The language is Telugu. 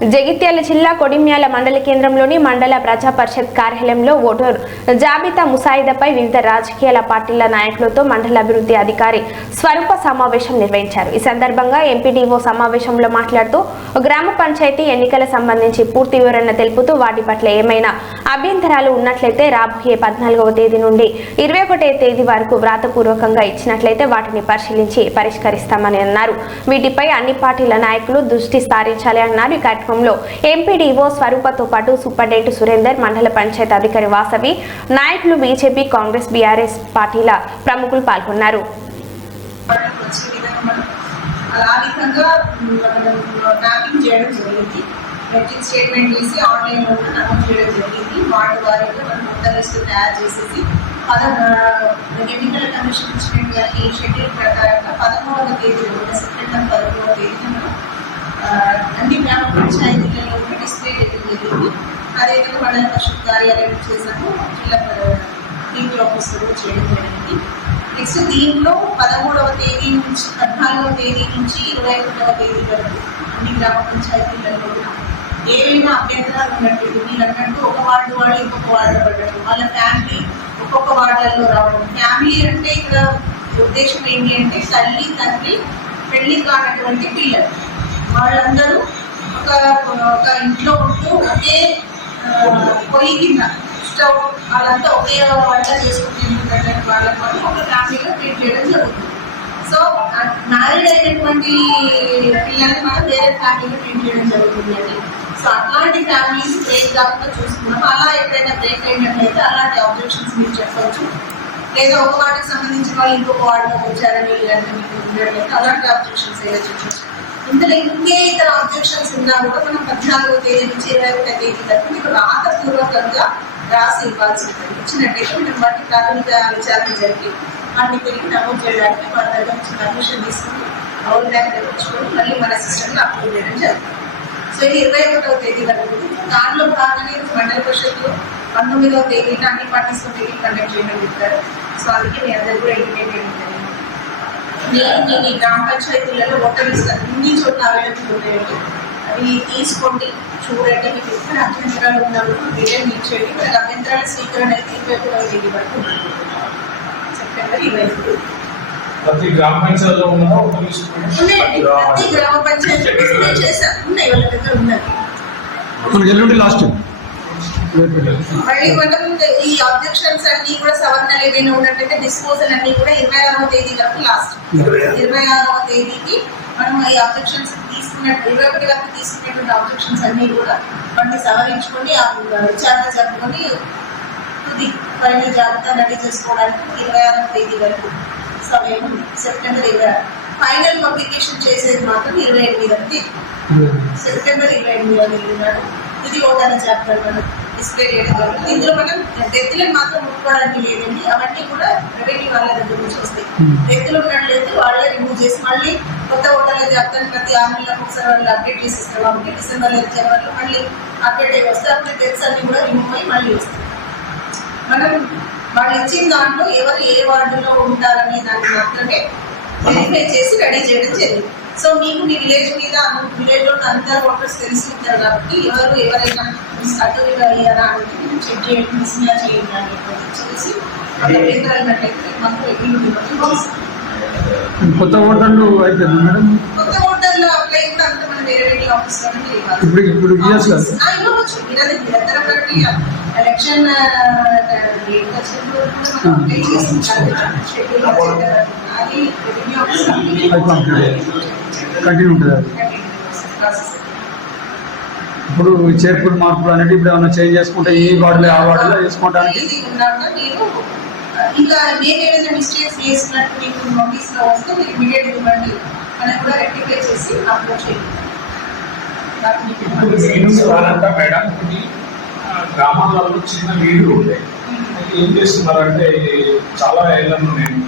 జగిత్యాల జిల్లా కొడిమ్యాల మండల కేంద్రంలోని మండల ప్రజా పరిషత్ కార్యాలయంలో ఓటర్. జాబితా ముసాయిదాపై వివిధ రాజకీయాల పార్టీల నాయకులతో మండల అభివృద్ధి అధికారి స్వరూప సమావేశం నిర్వహించారు. ఈ సందర్భంగా ఎంపీడీఓ సమావేశంలో మాట్లాడుతూ గ్రామ పంచాయతీ ఎన్నికల సంబంధించి పూర్తి వివరణ తెలుపుతూ వాటి పట్ల ఏమైనా అభ్యంతరాలు ఉన్నట్లయితే రాబోయే పద్నాలుగవ తేదీ నుండి ఇరవై ఒకటే తేదీ వరకు వ్రాతపూర్వకంగా ఇచ్చినట్లయితే వాటిని పరిశీలించి పరిష్కరిస్తామని అన్నారు. వీటిపై అన్ని పార్టీల నాయకులు దృష్టి సారించాలి అన్నారు. ఈ కార్యక్రమంలో ఎంపీడీఓ స్వరూపతో పాటు సూపరింటెండెంట్ సురేందర్ మండల పంచాయత్ అధికారి వాసవి నాయకులు బీజేపీ కాంగ్రెస్ బీఆర్ఎస్ పార్టీల ప్రముఖులు పాల్గొన్నారు వాళ్ళకి మెట్రిక్ స్టేట్మెంట్ తీసి ఆన్లైన్లో కూడా నమోదు చేయడం జరిగింది వాటి వారీగా మనం కొత్త లిస్టు తయారు చేసేసి పద ఎన్నికల కమిషన్ ఇచ్చినటువంటి షెడ్యూల్ ప్రకారంగా పదమూడవ తేదీ సెప్టెంబర్ పదమూడవ తేదీన అన్ని గ్రామ పంచాయతీలలో డిస్ప్లే చేయడం జరిగింది. అదేవిధంగా మండల పరిషత్ కార్యాలయం చేశాము. జిల్లా దీంట్లో ఆఫీసులో చేయడం జరిగింది. నెక్స్ట్ దీంట్లో పదమూడవ తేదీ నుంచి పద్నాలుగవ తేదీ నుంచి ఇరవై ఒకటవ తేదీ వరకు అన్ని గ్రామ పంచాయతీలలో ఏవైనా అభ్యంతరాలు ఉన్నట్టు మీరు అన్నట్టు ఒక వార్డు వాళ్ళు ఇంకొక వార్డు పడడం వాళ్ళ ఫ్యామిలీ ఒక్కొక్క వార్డులలో రావడం. ఫ్యామిలీ అంటే ఇక్కడ ఉద్దేశం ఏంటి అంటే తల్లి తండ్రి పెళ్ళి కానటువంటి పిల్లలు. వాళ్ళందరూ ఒక ఒక ఇంట్లో ఉంటూ ఒకే పొయ్యి కింద స్టవ్ వాళ్ళంతా ఒకే వంట చేసుకుంటున్నటువంటి వాళ్ళకి మనం ఒక ఫ్యామిలీగా ట్రీట్ చేయడం జరుగుతుంది. సో మ్యారీడ్ అయినటువంటి పిల్లల్ని మనం వేరే ఫ్యామిలీలో ట్రీట్ చేయడం జరుగుతుంది అండి. సో అట్లాంటి ఫ్యామిలీస్ బ్రేక్ కాకుండా చూసుకున్నాం. అలా ఎప్పుడైనా బ్రేక్ అయినట్లయితే అలాంటి ఆబ్జెక్షన్స్ మీరు చెప్పవచ్చు. లేదా ఒక వాటికి సంబంధించిన వాళ్ళు ఇంకొక వాటికి వచ్చారని ఇలాంటి మీకు అలాంటి ఆబ్జెక్షన్స్ ఏదో చెప్పచ్చు ఇందులో ఇంకే ఇతర ఆబ్జెక్షన్స్ ఉన్నా కూడా మనం పద్నాలుగో తేదీ నుంచి ఇరవై ఒకటో తేదీ వరకు మీకు రాతపూర్వకంగా రాసి ఇవ్వాల్సి ఉంటుంది ఇచ్చినట్టయితే మనం వాటి ప్రాథమిక విచారణ జరిపి వాటిని తిరిగి నమోదు చేయడానికి వాళ్ళ దగ్గర నుంచి పర్మిషన్ తీసుకుని అవుట్ బ్యాంక్ తెప్పించుకొని మళ్ళీ మన సిస్టంలో అప్లోడ్ చేయడం జరుగుతుంది. సో ఇది ఇరవై ఒకటవ తేదీ వరకు ఉంది. దాంట్లో భాగంగానే మండల పరిషత్లో పంతొమ్మిదవ తేదీన అన్ని పార్టీస్ మీటింగ్ కండక్ట్ చేయడం చెప్తారు సో అందుకే మీ అందరు కూడా ఇంటిమేట్ చేయడం జరిగింది నేను ఈ గ్రామ పంచాయతీలలో ఓటర్ ఇస్తాను అన్ని చోట్ల అవైలబుల్ ఉంటాయండి అవి తీసుకోండి చూడండి. మీకు ఎక్కడ అభ్యంతరాలు ఉన్నప్పుడు రిటర్న్ ఇచ్చేయండి మనకి అభ్యంతరాల స్వీకరణ అయితే ఇరవై ఒకటవ తేదీ వరకు. సెప్టెంబర్ ఇరవై ప్రతి గ్రామ పంచాయతీలో ఉన్న ఉన్నాయండి ప్రతి గ్రామ పంచాయతీ చేశారు. ఉన్నాయి వాళ్ళ దగ్గర ఎల్లుండి లాస్ట్ మళ్ళీ మనం ఈ ఆబ్జెక్షన్స్ అన్ని కూడా సవరణలు ఏమైనా ఉన్నట్టయితే డిస్పోజల్ అన్ని కూడా ఇరవై ఆరవ తేదీ వరకు లాస్ట్ ఇరవై ఆరవ తేదీకి మనం ఈ ఆబ్జెక్షన్స్ తీసుకున్నట్టు ఇరవై ఒకటి వరకు తీసుకున్నటువంటి ఆబ్జెక్షన్స్ అన్ని కూడా వాటిని సవరించుకొని ఆ విచారణ జరుపుకొని తుది ఫైనల్ జాబితా రెడీ చేసుకోవడానికి ఇరవై ఆరవ తేదీ వరకు సమయం ఉంది. సెప్టెంబర్ ఇరవై ఫైనల్ పబ్లికేషన్ చేసేది మాత్రం ఇరవై ఎనిమిదవ తేదీ. సెప్టెంబర్ ఇరవై ఎనిమిదవ తేదీ నాడు ఇది చాప్టర్ మనం డిస్ప్లే చేయడం జరుగుతుంది ఇందులో మనం డెత్తులను మాత్రం ముట్టుకోవడానికి లేదండి. అవన్నీ కూడా రెవెన్యూ వాళ్ళ దగ్గర నుంచి వస్తాయి. డెత్తులు ఉన్నట్లయితే వాళ్ళే రిమూవ్ చేసి మళ్ళీ కొత్త ఓటర్ల జాబితాను ప్రతి ఆరు నెలలకు ఒకసారి వాళ్ళు అప్డేట్ చేసి ఇస్తారు కాబట్టి డిసెంబర్ లేదా జనవరిలో మళ్ళీ అప్డేట్ అయ్యి వస్తే అప్పుడు డెత్స్ అన్ని కూడా రిమూవ్ అయ్యి మళ్ళీ వస్తాయి. మనం వాళ్ళు ఇచ్చిన దాంట్లో ఎవరు ఏ వార్డులో ఉంటారనే దాన్ని మాత్రమే వెరిఫై చేసి రెడీ చేయడం జరిగింది సో మీకు మీ విలేజ్ మీద విలేజ్లో అందరు ఓటర్స్ తెలిసి ఉంటారు కాబట్టి ఎవరు ఎవరైనా అటుగా అయ్యారా అనేది చెక్ చేయండి మిస్ మ్యాచ్ చేయండి చేసి పేరు అయినట్టయితే మాకు కొత్త ఓటర్లు అయిపోయింది మేడం? కొత్త ఓటర్ల అప్లై కూడా అంతా మన వేరే వేరే ఆఫీస్ ఇప్పుడు ఇప్పుడు ఇవ్వచ్చు. అది నిరంతరం బట్టి ఎలక్షన్ డేట్ వచ్చినప్పుడు అప్లై షెడ్యూల్ అది రెవెన్యూ ఆఫీస్ కంటిన్యూ ఉంటుంది? అది ఇప్పుడు చేర్పులు మార్పులు అనేవి ఇప్పుడు ఏమైనా చేంజ్ చేసుకుంటే ఈ వార్డులో ఆ వార్డులో వేసుకోవడానికి ఇది ఉన్నాక మీరు ఇంకా నేను ఏదైనా మిస్టేక్స్ చేసినట్టు మీకు నోటీస్లో వస్తే మీరు ఇమీడియట్ ఇవ్వండి మనం కూడా రెక్టిఫై చేసి అప్లోడ్ చేయండి. నాకు మీకు నేను వాళ్ళంతా మేడం ఇది ఆ, గ్రామాలలో చిన్న వీళ్ళు ఉంటాయి ఏం చేస్తున్నారంటే చాలా ఏళ్ళను నేను